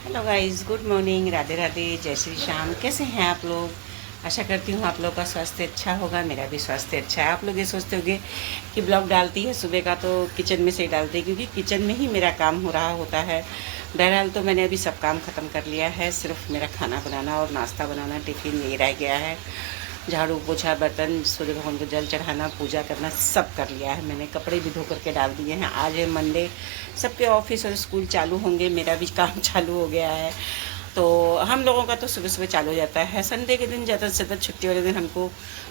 Hello guys, good morning, Radhe Radhe, जय श्री श्याम। कैसे हैं आप लोग? आशा करती हूँ आप लोग का स्वास्थ्य अच्छा होगा। मेरा भी स्वास्थ्य अच्छा है। आप लोग ये सोचते होंगे कि ब्लॉग डालती है सुबह का तो किचन में से ही डालती है, क्योंकि किचन में ही मेरा काम हो रहा होता है। बहरहाल तो मैंने अभी सब काम ख़त्म कर लिया है, सिर्फ मेरा खाना बनाना और नाश्ता बनाना, टिफ़िन यही रह गया है। झाड़ू पोछा, बर्तन, सूर्य भगवान को जल चढ़ाना, पूजा करना सब कर लिया है मैंने। कपड़े भी धो करके डाल दिए हैं। आज है मंडे, सबके ऑफिस और स्कूल चालू होंगे, मेरा भी काम चालू हो गया है। तो हम लोगों का तो सुबह सुबह चालू हो जाता है। संडे के दिन ज़्यादा से ज़्यादा छुट्टी वाले दिन हमको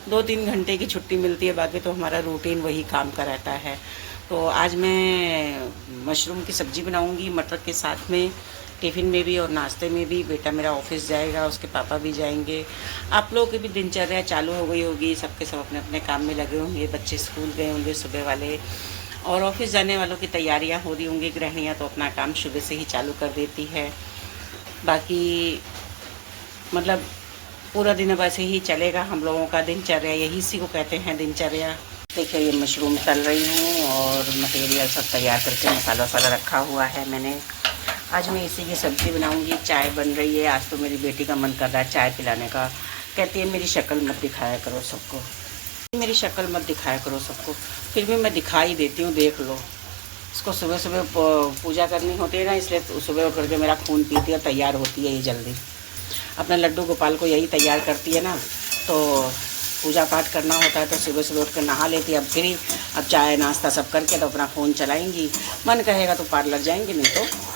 2-3 घंटे की छुट्टी मिलती है, बाकी तो हमारा रूटीन वही काम का रहता है। तो आज मैं मशरूम की सब्ज़ी बनाऊंगी मटर के साथ में, टिफ़िन में भी और नाश्ते में भी। बेटा मेरा ऑफिस जाएगा, उसके पापा भी जाएंगे। आप लोगों की भी दिनचर्या चालू हो गई होगी, सबके सब अपने अपने काम में लगे होंगे। बच्चे स्कूल गए होंगे सुबह वाले, और ऑफिस जाने वालों की तैयारियां हो रही होंगी। गृहिणियाँ तो अपना काम सुबह से ही चालू कर देती है। बाकी मतलब पूरा दिन अब ऐसे ही चलेगा हम लोगों का दिनचर्या, यही इसी को कहते हैं दिनचर्या। देखिए, ये मशरूम तल रही हूँ और मटेरियल सब तैयार करके मसाला वसाला रखा हुआ है मैंने। आज मैं इसी की सब्ज़ी बनाऊंगी। चाय बन रही है। आज तो मेरी बेटी का मन कर रहा है चाय पिलाने का। कहती है मेरी शक्ल मत दिखाया करो सबको, मेरी शक्ल मत दिखाया करो सबको। फिर भी मैं दिखा ही देती हूँ, देख लो। इसको सुबह सुबह पूजा करनी होती है ना, इसलिए सुबह उठ करके मेरा खून पीती है और तैयार होती है ये जल्दी। अपना लड्डू गोपाल को यही तैयार करती है ना, तो पूजा पाठ करना होता है तो सुबह सुबह उठ कर नहा लेती है। अब फिर अब चाय नाश्ता सब करके तो अपना फ़ोन चलाएंगी। मन कहेगा तो पार्लर जाएंगी, नहीं तो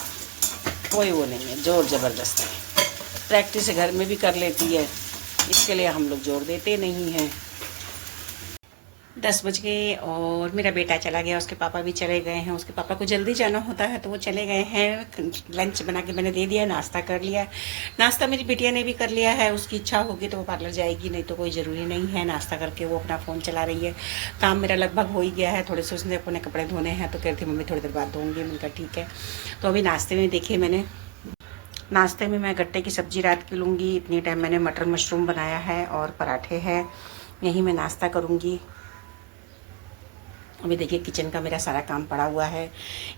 कोई वो नहीं है, जोर ज़बरदस्ती। प्रैक्टिस घर में भी कर लेती है, इसके लिए हम लोग जोर देते नहीं हैं। 10 बज गए और मेरा बेटा चला गया, उसके पापा भी चले गए हैं। उसके पापा को जल्दी जाना होता है तो वो चले गए हैं। लंच बना के मैंने दे दिया, नाश्ता कर लिया। नाश्ता मेरी बिटिया ने भी कर लिया है। उसकी इच्छा होगी तो वो पार्लर जाएगी, नहीं तो कोई ज़रूरी नहीं है। नाश्ता करके वो अपना फ़ोन चला रही है। काम मेरा लगभग हो ही गया है। थोड़े से उसने अपने कपड़े धोने हैं तो कहती मम्मी थोड़ी देर बाद धोऊँगी। मैंने कहा ठीक है। तो अभी नाश्ते में देखिए, मैंने नाश्ते में मैं गट्टे की सब्ज़ी रात की लूँगी। इतनी टाइम मैंने मटर मशरूम बनाया है और पराठे हैं, यही मैं नाश्ता करूँगी। अभी देखिए, किचन का मेरा सारा काम पड़ा हुआ है।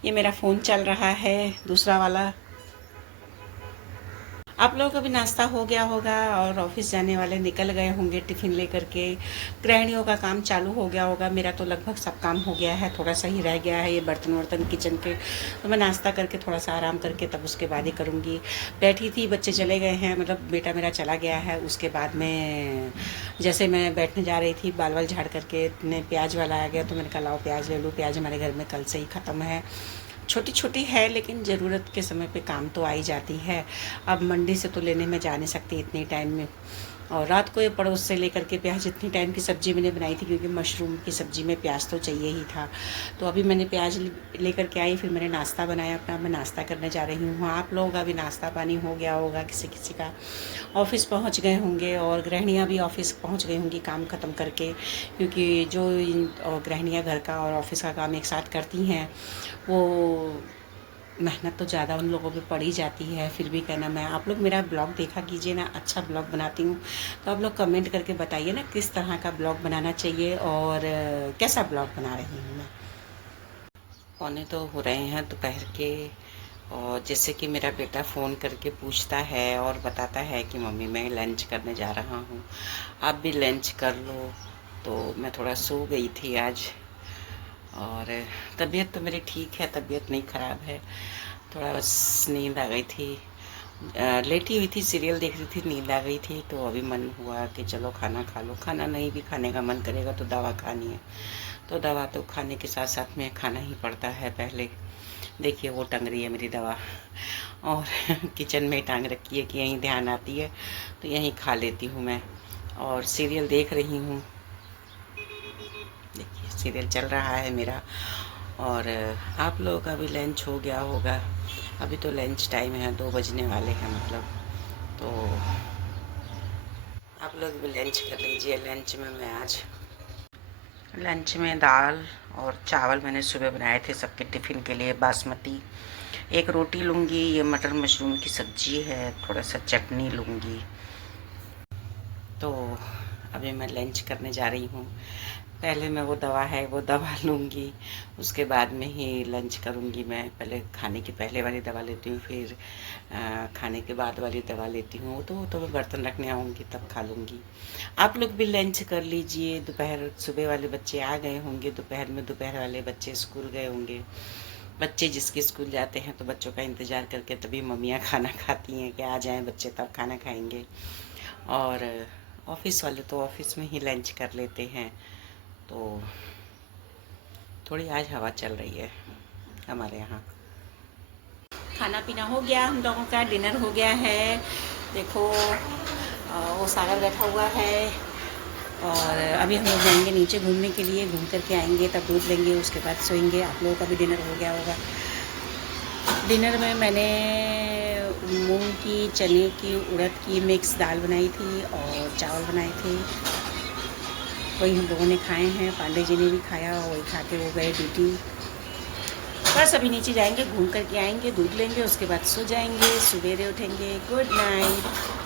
ये मेरा फ़ोन चल रहा है दूसरा वाला। आप लोगों का भी नाश्ता हो गया होगा और ऑफिस जाने वाले निकल गए होंगे टिफ़िन लेकर के। गृहिणियों का काम चालू हो गया होगा। मेरा तो लगभग सब काम हो गया है, थोड़ा सा ही रह गया है ये बर्तन वर्तन किचन के। तो मैं नाश्ता करके थोड़ा सा आराम करके तब उसके बाद ही करूँगी। बैठी थी, बच्चे चले गए हैं, मतलब बेटा मेरा चला गया है। उसके बाद में जैसे मैं बैठने जा रही थी, बाल वाल झाड़ करके, इतने प्याज वाला आ गया तो मैंने कहा लाओ प्याज ले लूँ। प्याज हमारे घर में कल से ही ख़त्म है। छोटी छोटी है लेकिन ज़रूरत के समय पे काम तो आ ही जाती है। अब मंडी से तो लेने में जा नहीं सकती इतनी टाइम में। और रात को ये पड़ोस से लेकर के प्याज, इतनी टाइम की सब्ज़ी मैंने बनाई थी क्योंकि मशरूम की सब्ज़ी में प्याज तो चाहिए ही था। तो अभी मैंने प्याज लेकर के आई, फिर मैंने नाश्ता बनाया अपना। मैं नाश्ता करने जा रही हूँ। आप लोगों का भी नाश्ता पानी हो गया होगा, किसी किसी का ऑफिस पहुँच गए होंगे और गृहिणियाँ भी ऑफिस पहुँच गई होंगी काम ख़त्म करके। क्योंकि जो गृहिणियाँ घर का और ऑफिस का काम एक साथ करती हैं, वो मेहनत तो ज़्यादा उन लोगों पे पड़ ही जाती है। फिर भी कहना, मैं आप लोग मेरा ब्लॉग देखा कीजिए ना, अच्छा ब्लॉग बनाती हूँ। तो आप लोग कमेंट करके बताइए ना किस तरह का ब्लॉग बनाना चाहिए और कैसा ब्लॉग बना रही हूँ मैं। पौने तो हो रहे हैं दोपहर के, और जैसे कि मेरा बेटा फ़ोन करके पूछता है और बताता है कि मम्मी मैं लंच करने जा रहा हूँ, आप भी लंच कर लो। तो मैं थोड़ा सो गई थी आज, और तबीयत तो मेरी ठीक है, तबीयत नहीं ख़राब है। थोड़ा बस नींद आ गई थी। लेटी हुई थी, सीरियल देख रही थी, नींद आ गई थी। तो अभी मन हुआ कि चलो खाना खा लो। खाना नहीं भी खाने का मन करेगा तो दवा खानी है, तो दवा तो खाने के साथ साथ में खाना ही पड़ता है पहले। देखिए वो टंग रही है मेरी दवा, और किचन में ही टांग रखी है कि यहीं ध्यान आती है तो यहीं खा लेती हूँ मैं। और सीरियल देख रही हूँ, देखिए सीरियल चल रहा है मेरा। और आप लोगों का भी लंच हो गया होगा। अभी तो लंच टाइम है, 2 बजने वाले हैं मतलब। तो आप लोग भी लंच कर लीजिए। लंच में दाल और चावल मैंने सुबह बनाए थे सबके टिफ़िन के लिए, बासमती। एक रोटी लूँगी, ये मटर मशरूम की सब्ज़ी है, थोड़ा सा चटनी लूँगी। तो अभी मैं लंच करने जा रही हूँ। पहले मैं वो दवा लूँगी, उसके बाद में ही लंच करूँगी। मैं पहले खाने के पहले वाली दवा लेती हूँ, फिर खाने के बाद वाली दवा लेती हूँ। वो तो मैं बर्तन रखने आऊँगी तब खा लूँगी। आप लोग भी लंच कर लीजिए। सुबह वाले बच्चे आ गए होंगे, दोपहर वाले बच्चे स्कूल गए होंगे। बच्चे जिसके स्कूल जाते हैं तो बच्चों का इंतज़ार करके तभी मम्मियाँ खाना खाती हैं कि आ जाएँ बच्चे तब खाना खाएंगे। और ऑफ़िस वाले तो ऑफ़िस में ही लंच कर लेते हैं। तो थोड़ी आज हवा चल रही है हमारे यहाँ। खाना पीना हो गया, हम लोगों का डिनर हो गया है। देखो वो सागर बैठा हुआ है और अभी हम लोग जाएंगे नीचे घूमने के लिए। घूम करके आएंगे तब दूध लेंगे, उसके बाद सोएंगे। आप लोगों का भी डिनर हो गया होगा। डिनर में मैंने मूंग की, चने की, उड़द की मिक्स दाल बनाई थी और चावल बनाए थे। वही हम लोगों ने खाए हैं। पांडे जी ने भी खाया और वही खा के वो गए ड्यूटी। बस अभी नीचे जाएंगे, घूम करके आएंगे, दूध लेंगे, उसके बाद सो जाएंगे, सवेरे उठेंगे। Good night.